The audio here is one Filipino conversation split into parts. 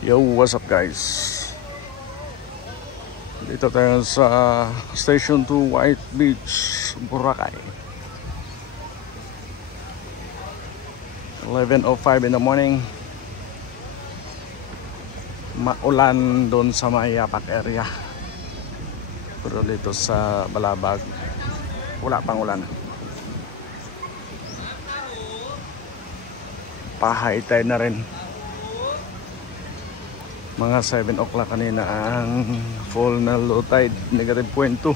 Yo, what's up guys? Dito tayo sa Station 2 White Beach, Boracay. 11:05 in the morning. Maulan doon sa Mayapak area. Pero dito sa Balabag, wala pang ulan. Pa-high tide na rin. Mga 7 o'clock kanina ang full na low tide, -0.2.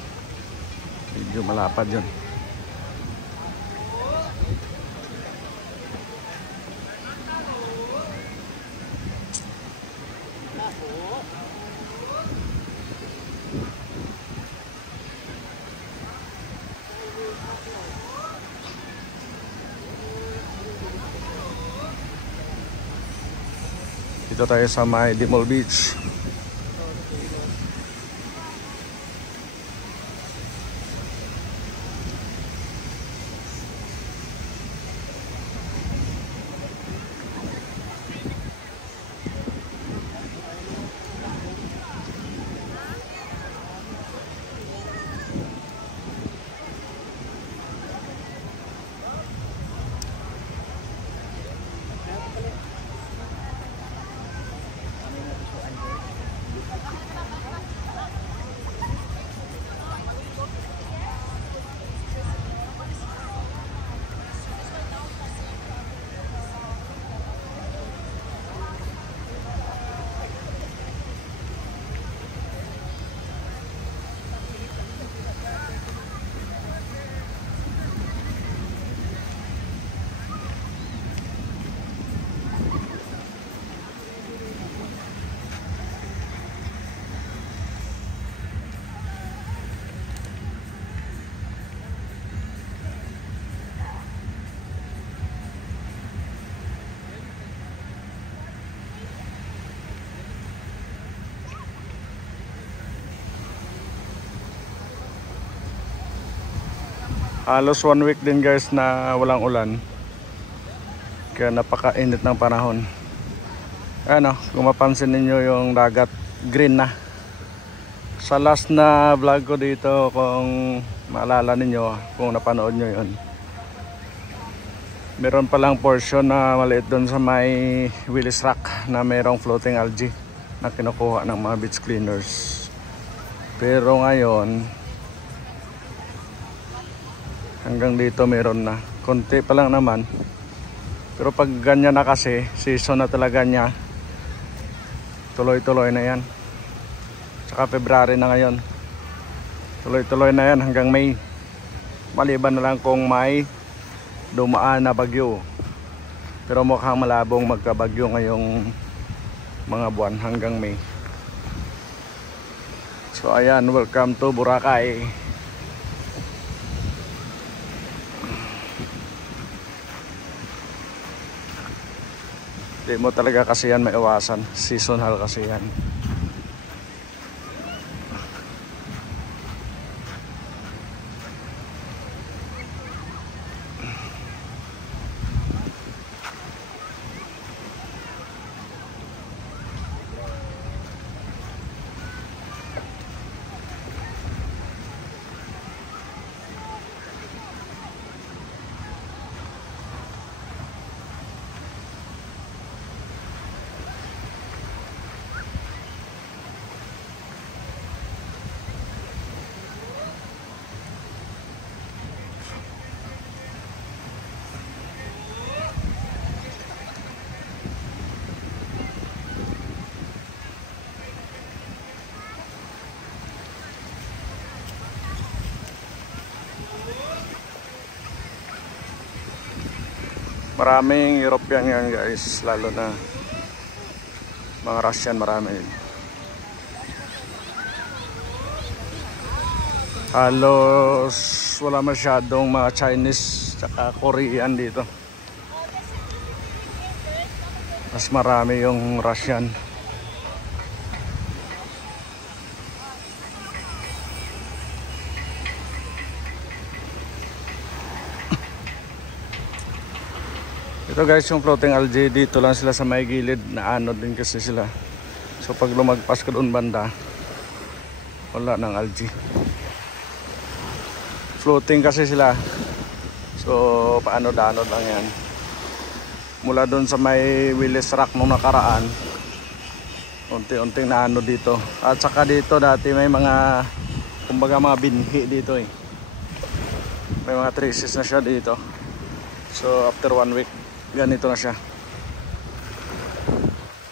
Medyo malapad yun. Dito tayo sa may Dimol Beach. Halos 1 week din guys na walang ulan. Kaya napakainit ng panahon. Ano, kung mapansin ninyo yung dagat, green na. Sa last na vlog ko dito, kung maalala ninyo, kung napanood nyo yun, meron palang portion na maliit doon sa may Willis Rock na mayroong floating algae na kinukuha ng mga beach cleaners. Pero ngayon, hanggang dito meron na. Konti pa lang naman. Pero pag ganyan na kasi, season na talaga niya, tuloy-tuloy na yan. Tsaka February na ngayon. Tuloy-tuloy na yan hanggang May. Maliban na lang kung may dumaan na bagyo. Pero mukhang malabong magkabagyo ngayong mga buwan hanggang May. So ayan, welcome to Boracay. Di mo talaga kasi yan maiwasan. Seasonal kasi yan. Maraming European yan guys, lalo na mga Russian, marami. Halos wala masyadong mga Chinese tsaka Korean dito. Mas marami yung Russian. Ito guys, yung floating algae, dito lang sila sa may gilid, na ano din kasi sila. So pag lumagpas ka doon banda, wala ng algae. Floating kasi sila. So paano-daano lang yan. Mula doon sa may Willis Rock nung nakaraan, unti-unting naano dito. At saka dito dati may mga, kumbaga mga binhi dito eh. May mga traces na siya dito. So after 1 week, ganito na siya.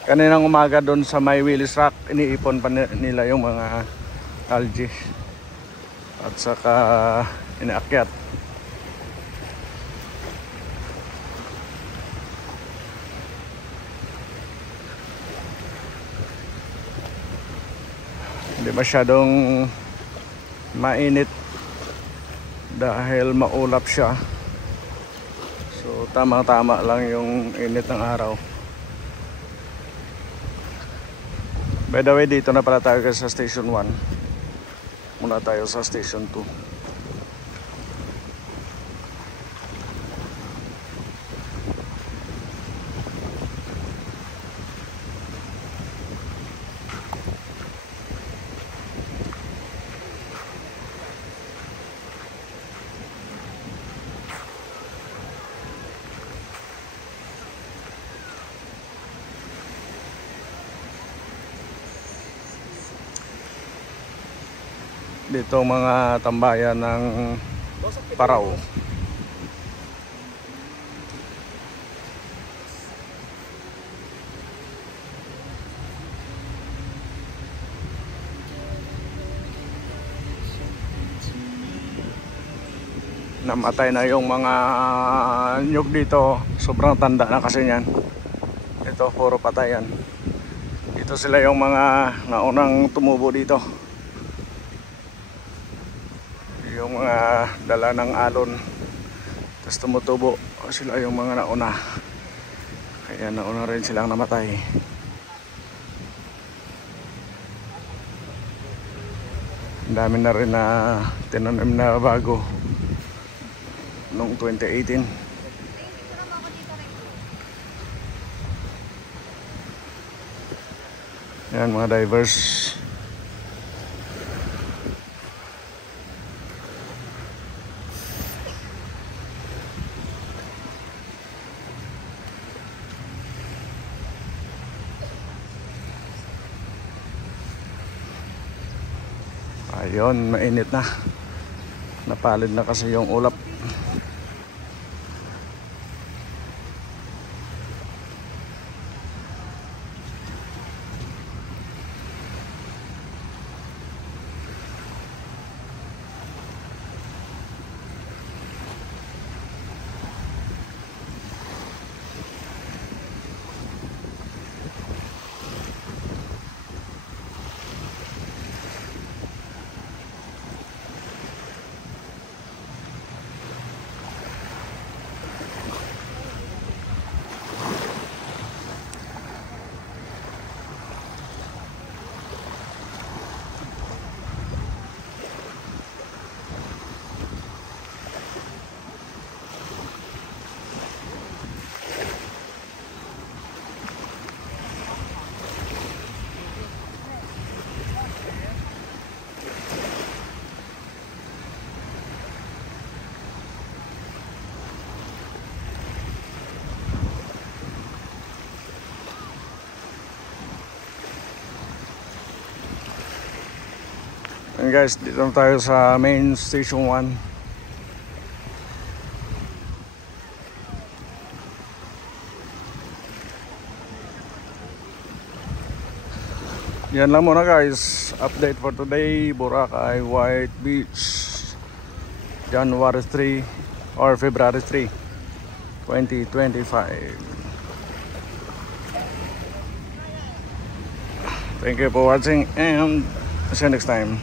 Kaninang umaga doon sa may Willis Rock, iniipon pa nila yung mga algae. At saka inaakyat. Hindi masyadong mainit dahil maulap siya. So tama-tama lang yung init ng araw. By the way, dito na pala tayo sa Station 1. Muna tayo sa Station 2. Dito mga tambayan ng paraw. Namatay na yung mga nyug dito. Sobrang tanda na kasi yan. Ito puro patayan. Dito sila yung mga naunang tumubo dito. Yung mga dala ng alon, tapos tumutubo sila yung mga nauna, kaya nauna rin silang namatay. Ang dami na rin na tinanim na bago noong 2018. Yan mga divers. Ayun, mainit na. Napalid na kasi yung ulap. And guys, dito na tayo sa main Station 1. Yan lang muna guys. Update for today, Boracay White Beach, January 3 or February 3, 2025. Thank you for watching and see you next time.